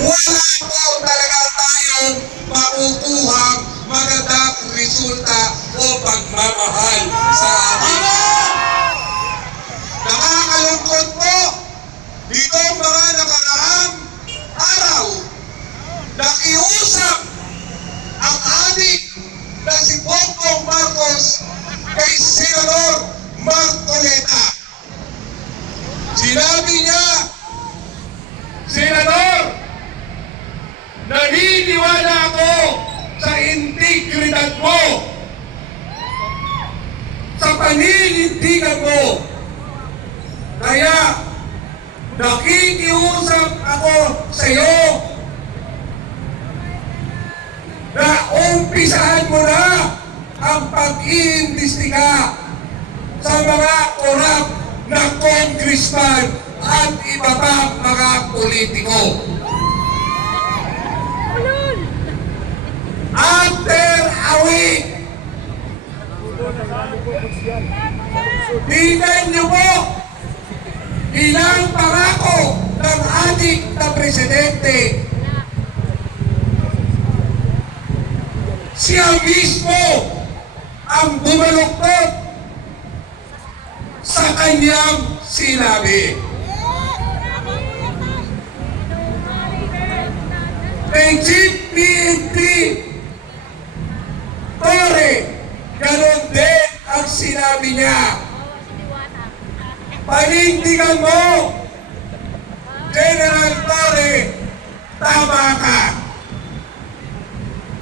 wala po talaga tayong makukuha magandang resulta o pagmamahal sa atin. Nakakalungkot po ditong mga nakaraang araw nakiusap ang adik na si Bongbong Marcos kay Senador Marcoleta. Sinabi niya, Senador, naniniwala ako sa integridad mo, sa paninindigan mo. Kaya, nakikiusap ako sa iyo na umpisahan mo na ang pag-iimbestiga sa mga korap na congressman at iba pang mga politiko. After a week, tingnan niyo po ilang pangako ng ating na presidente. Siya mismo ang bumaluktot sa kanyang sinabi. Kay Chief PNP Torre, ganon din ang sinabi niya. Panindigan mo, General Torre, tama ka.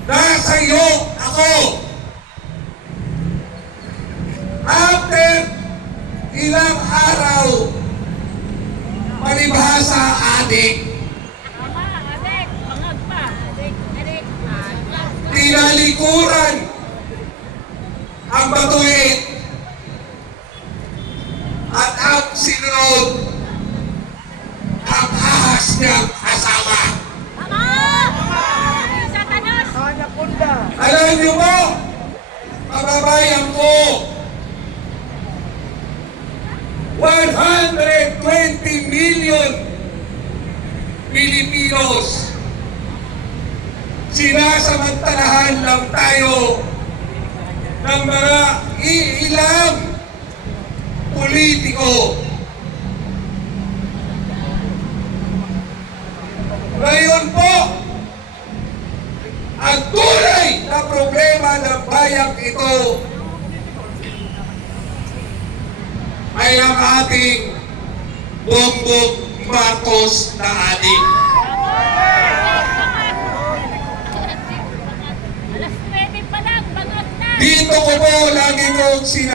Nasa iyo ako. After ilang araw, palibhasa adik, tinalikuran ang batuin at ang sinunod ang ahas niyang asawa. Alam niyo mo, kababayan ko, 120 million Pilipinos, sinasamantalahan lang tayo ng mga iilang politiko. Ngayon po, ang tunay na problema ng bayang ito ay ang ating Bongbong Marcos na adik. Dito ko po lagi kong sinabi.